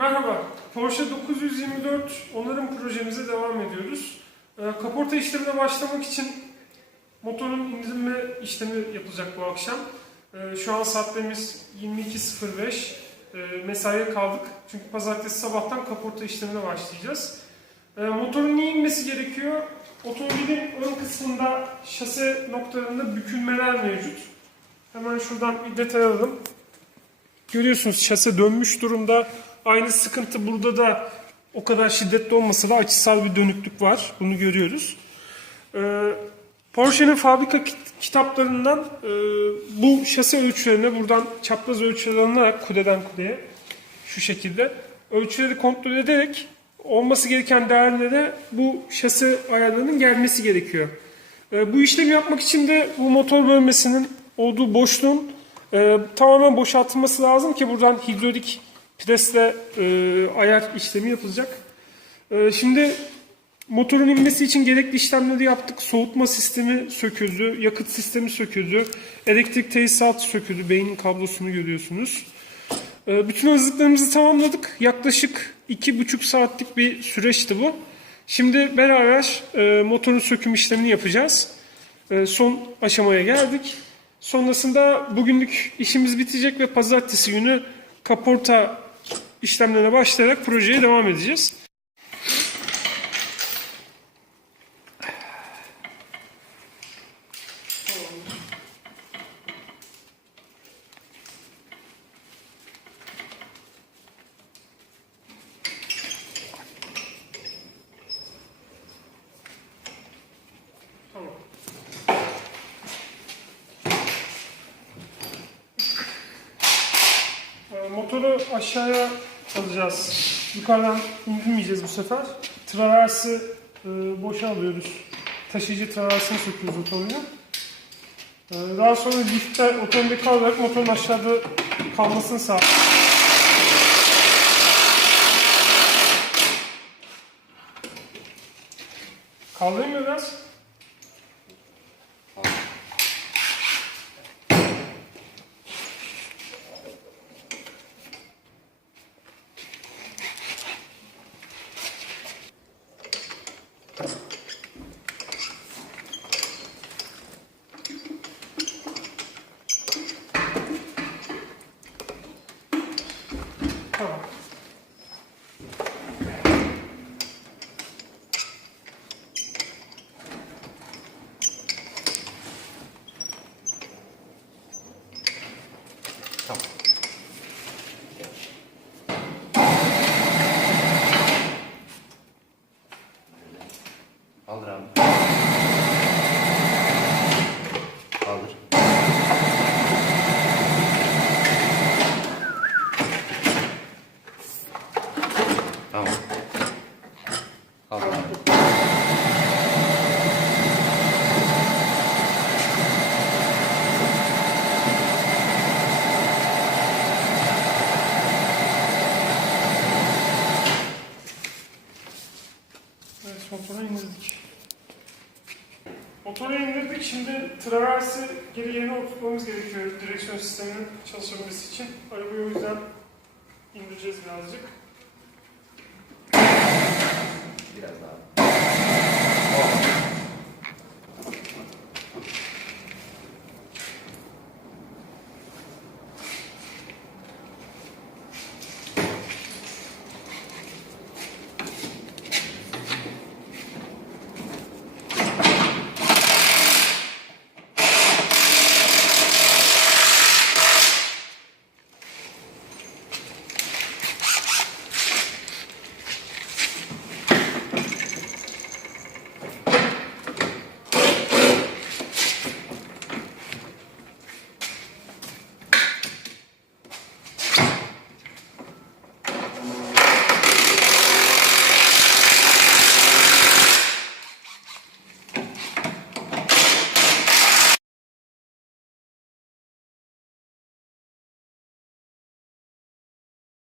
Merhaba, Porsche 924 onarım projemize devam ediyoruz. Ee, Kaporta işlemine başlamak için motorun indirme işlemi yapılacak bu akşam. Ee, Şu an saatlerimiz 22.05. Ee, Mesaiye kaldık. Çünkü pazartesi sabahtan kaporta işlemine başlayacağız. Motorun niye inmesi gerekiyor? Otomobilin ön kısmında şase noktalarında bükülmeler mevcut. Hemen şuradan bir detay alalım. Görüyorsunuz şase dönmüş durumda. Aynı sıkıntı burada da o kadar şiddetli olmasa da açısal bir dönüklük var. Bunu görüyoruz. Ee, Porsche'nin fabrika kit- kitaplarından e, bu şase ölçülerine buradan çapraz ölçüler alınarak kudeden kudeye şu şekilde ölçüleri kontrol ederek olması gereken değerlere bu şase ayarlarının gelmesi gerekiyor. E, bu işlemi yapmak için de bu motor bölmesinin olduğu boşluğun e, tamamen boşaltılması lazım ki buradan hidrolik presle e, ayar işlemi yapılacak. E, şimdi motorun inmesi için gerekli işlemleri yaptık. Soğutma sistemi söküldü, yakıt sistemi söküldü, elektrik tesisatı söküldü. Beynin kablosunu görüyorsunuz. E, bütün hazırlıklarımızı tamamladık. Yaklaşık iki buçuk saatlik bir süreçti bu. Şimdi beraber e, motorun söküm işlemini yapacağız. E, son aşamaya geldik. Sonrasında bugünlük işimiz bitecek ve pazartesi günü kaporta işlemlerine başlayarak projeye devam edeceğiz. Ee, Motoru aşağıya alacağız. Yukarıdan indirmeyeceğiz bu sefer. Traversi e, boşa alıyoruz. Taşıyıcı traversini söküyoruz otomobile. Ee, daha sonra lifte otomobili kalarak motorun aşağıda kalmasını sağlıyoruz. Kaldırayım mı biraz? Aldıramam. Motoru indirdik. Motoru indirdik. Şimdi traversi geri yerine oturtmamız gerekiyor direksiyon sisteminin çalışabilmesi için. Arabayı o yüzden indireceğiz birazcık. Biraz daha.